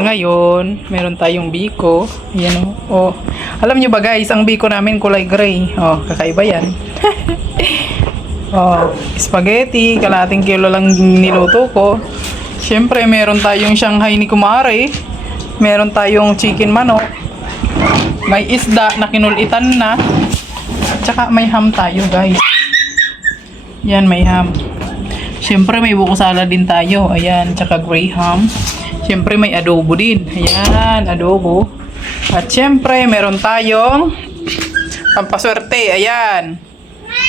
ngayon, meron tayong biko. Ayan oh. Alam nyo ba guys, ang biko namin kulay gray. Oh, kakaiba yan. Oh, spaghetti, kalahating kilo lang niluto ko. Siyempre, meron tayong Shanghai ni Kumare. Meron tayong chicken manok. May isda na kinulitan na. Tsaka may ham tayo guys. Yan, may ham. Siyempre, may buko salad din tayo. Ayan, tsaka gray ham. Siyempre, may adobo din. Ayan, adobo. At siyempre, meron tayong pampaswerte. Ayan.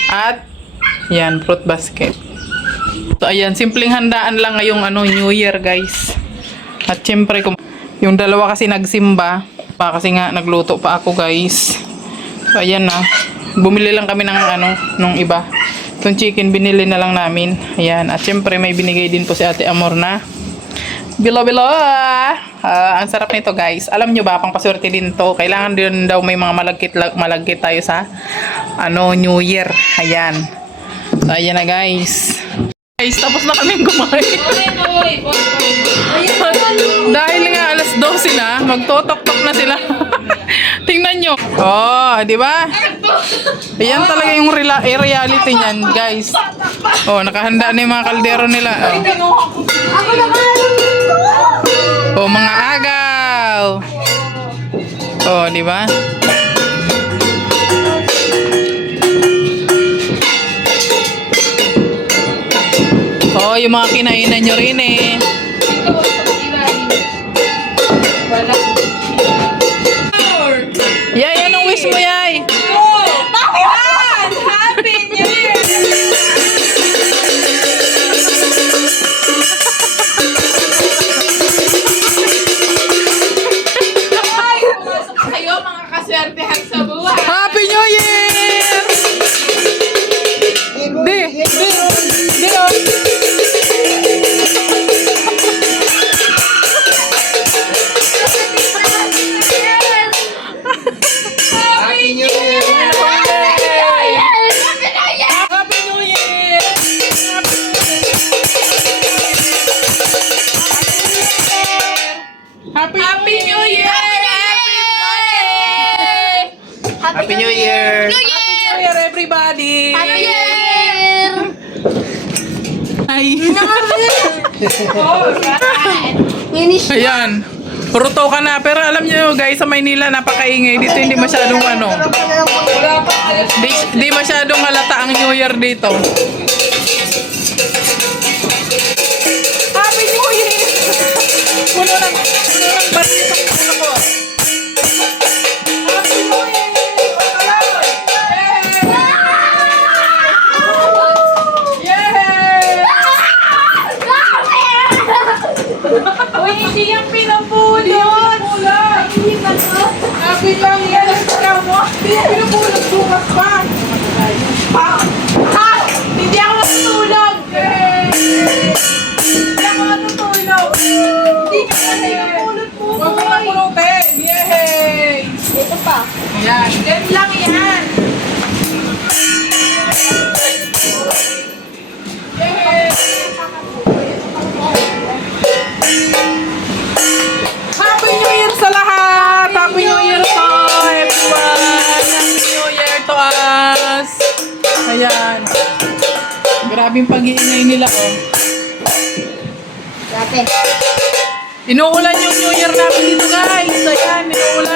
At, ayan, fruit basket. So, ayan, simpleng handaan lang ngayong New Year, guys. At siyempre, yung dalawa kasi nagsimba. Kasi nga, nagluto pa ako, guys. So, ayan na. Bumili lang kami ng nung iba. Itong chicken, binili na lang namin. Ayan. At siyempre, may binigay din po si Ate Amor na bilo-bilo. Ang sarap nito, guys. Alam nyo ba, pang paswerte din to. Kailangan din daw may mga malagkit tayo sa New Year. Ayan. So, ayan na, guys. Guys, tapos na kaming kumain. Dahil nga alas 12 na, magtotok-tok na sila. Tingnan nyo. Oh, di ba? Ayan talaga yung reality niyan, guys. Oh, nakahanda na yung mga kaldero nila. Oh, mga agaw. Oh, di ba? Oh, yung mga kinainan nyo rin eh. Yay, anong wish mo, Yay? Happy New Year! Ay, pumasok kayo mga kaswertehan sa buhay. Happy New Year! Di, oh. Happy New Year! Happy New Year! Happy New Year! Happy New Year! Happy New Year, everybody! Happy New Year! Ay. Finish. Ayan. Puruto ka na. Pero alam nyo guys, sa Maynila napakaingay. Dito hindi masyadong Di masyadong halata ang New Year dito. Happy New Year! Puno ng bari itong puno ko. Happy New Year! Yay! Uy, hindi yung pinapulot. Happy New Year! Hindi pinupulot sukat pa. Hindi ako natutulog. Hindi ako natutulog. Hindi ka na pinapulot mo. Huwag ka na pulutin. Yay! Ito pa. Ayan. Gan lang yan. Yay! Happy New Year sa lahat! Happy New Year to everyone! Happy New Year to us! Ayan. Grabing pag-iingay nila, oh. Grabe. Inuulan yung New Year namin dito, guys. Ayan, inuulan.